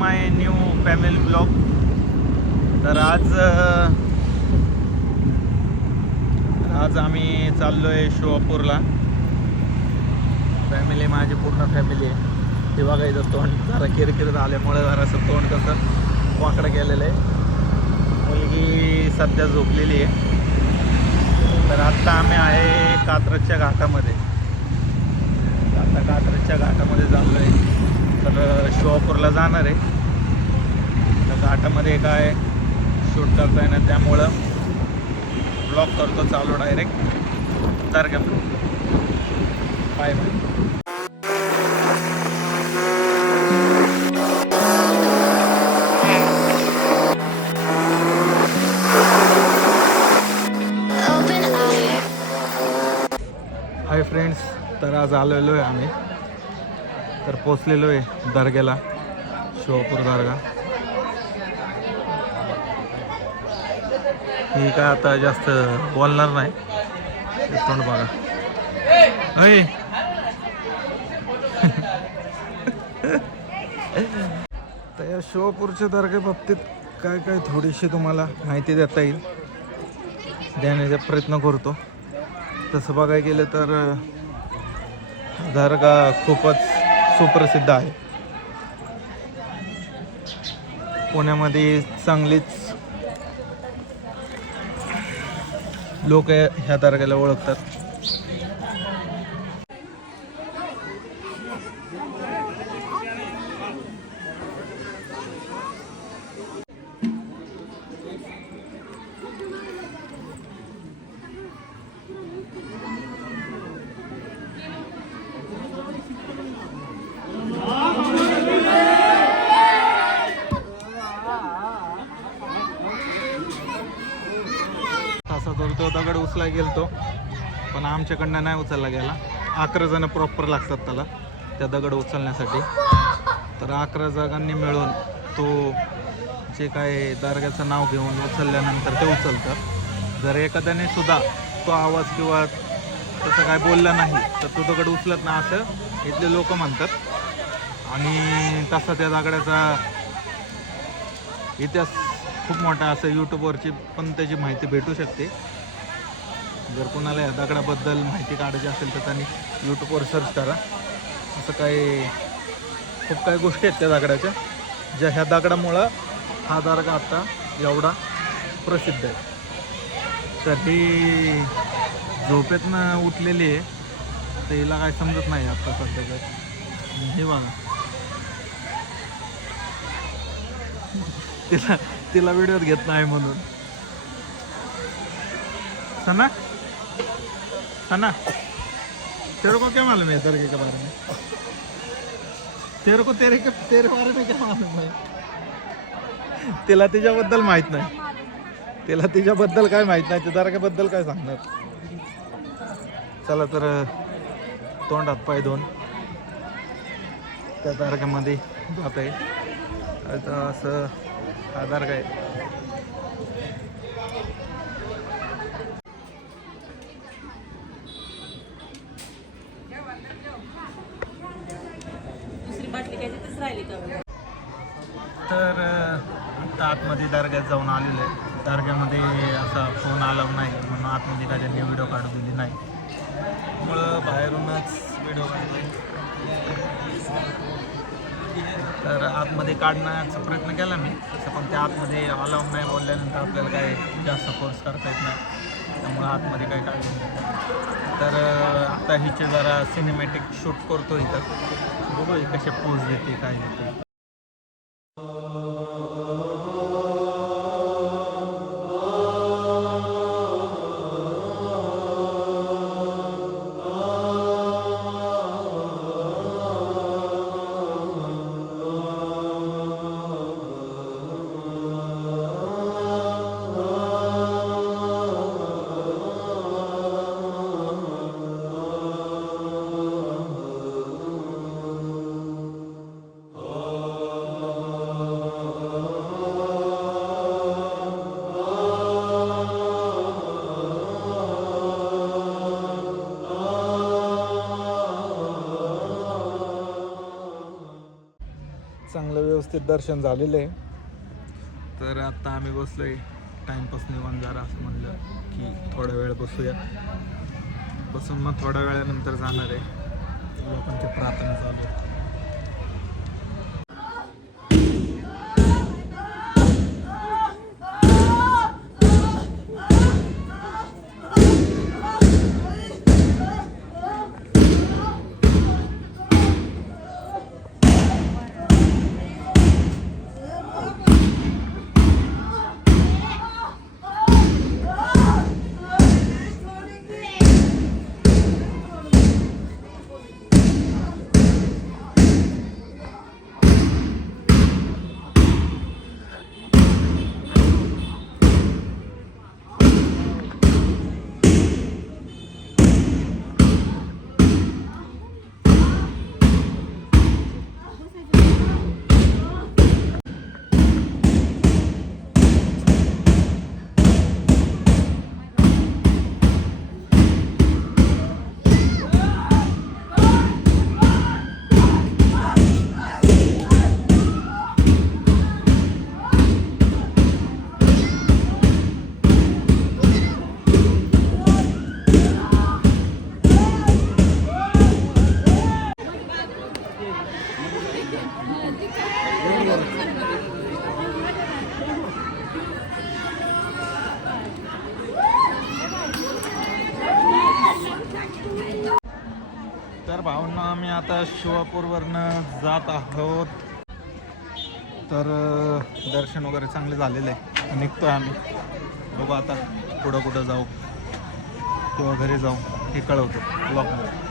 माय new family blog. तर आज आम्ही चाललो आहे शिवापूरला. फॅमिली, माझी पूर्ण फॅमिली आहे. ते बघायचं तोंड जरा किरकिर झाल्यामुळे जरासं तोंड कसं वाकडं गेलेलं आहे. मुलगी सध्या झोपलेली आहे. तर आत्ता आम्ही आहे कात्रजच्या घाटामध्ये. आता कात्रजच्या घाटामध्ये चाललो आहे. तर शिवापूरला जाणार आहे. तर घाटामध्ये काय शूट करता येणार, त्यामुळं ब्लॉग करतो चालू डायरेक्ट दर्ग्यामध्ये. Bye bye. हाय फ्रेंड्स, तर आज आलेलो आहे आम्ही. तर पोचलेलो आहे दर्ग्याला, शिवापूर दर्गा. मी काय आता जास्त बोलणार नाही, तोंड बघा. अय तर या शिवापूरच्या दर्ग्या बाबतीत काय काय थोडीशी तुम्हाला माहिती देता येईल देण्याचा प्रयत्न करतो. तसं बघायला गेलं तर दर्गा खूपच सुप्रसिद्ध आहे. पुण्यामध्ये चांगलीच लोक ह्या दर्ग्याला ओळखतात. तो दगड उचला गेलतो, पण आमच्याकडनं नाही उचलला गेला. 11 जण प्रॉपर लागतात त्याला, त्या दगड उचलण्यासाठी. तर 11 जणांनी मिळून तो जे काय दर्ग्याचं नाव घेऊन उचलल्यानंतर ते उचलतात. जर एखाद्याने सुद्धा तो आवाज किंवा तसं काय बोलला नाही तर तो दगड उचलत नाही, असं इथले लोक म्हणतात. आणि तसा त्या दगडाचा इतिहास खूप मोठा, असं यूट्यूबवरची पण त्याची माहिती भेटू शकते. जर कोणाला या दगडाबद्दल माहिती काढायची असेल तर त्यांनी यूट्यूबवर सर्च करा. असं खूप काही गोष्टी आहेत त्या दगडाच्या, ज्या ह्या दगडामुळं हा दर्गा आता एवढा प्रसिद्ध आहे. तर ही झोपेतनं उठलेली आहे, तर हिला काय समजत नाही आत्ता सध्या. हे बघा, तिला व्हिडिओत घेत नाही म्हणून. सना सना, तेरे को क्या मालूम है दर्गे के बारे में? तेरे बारे में क्या मालूम है? तिला तिच्याबद्दल माहित नाही. तिला तिच्याबद्दल काय माहित नाही, ते दर्ग्याबद्दल काय सांगणार. चला तर तोंड हात पाय धुवून त्या दर्ग्यामध्ये जात आहे. आता असं हा दर्गा आहे. तर आता आतमध्ये दर्ग्यात जाऊन आलेलं आहे. दर्ग्यामध्ये असा फोन अलाव नाही, म्हणून आतमध्ये काय त्यांनी व्हिडिओ काढू दिली नाही. त्यामुळं बाहेरूनच व्हिडिओ काढतोय. तर आतमध्ये काढण्याचा प्रयत्न केला मी तसं, पण त्या आतमध्ये अलाव नाही बोलल्यानंतर आपल्याला काय जास्त फोर्स करता येत नाही. त्यामुळं आतमध्ये काही काढलं नाही. तर आता हिचे जरा सिनेमॅटिक शूट करतो इथं. बघू कसे पोज देते, काय देते. व्यवस्थित दर्शन झालेलं आहे. तर आता आम्ही बसलोय टाइमपास निवांत जरा, असं म्हणलं की थोडा वेळ बसूया. बसून मग थोड्या वेळानंतर जाणार आहे. लोकांची प्रार्थना चालू आहे. तर भावना आम्ही आता शिवापूरवरनं जात आहोत. तर दर्शन वगैरे चांगले झालेले आहे. निघतोय आम्ही. बघू आता पुढं कुठं जाऊ किंवा घरी जाऊ हे कळवतो ब्लॉगमध्ये.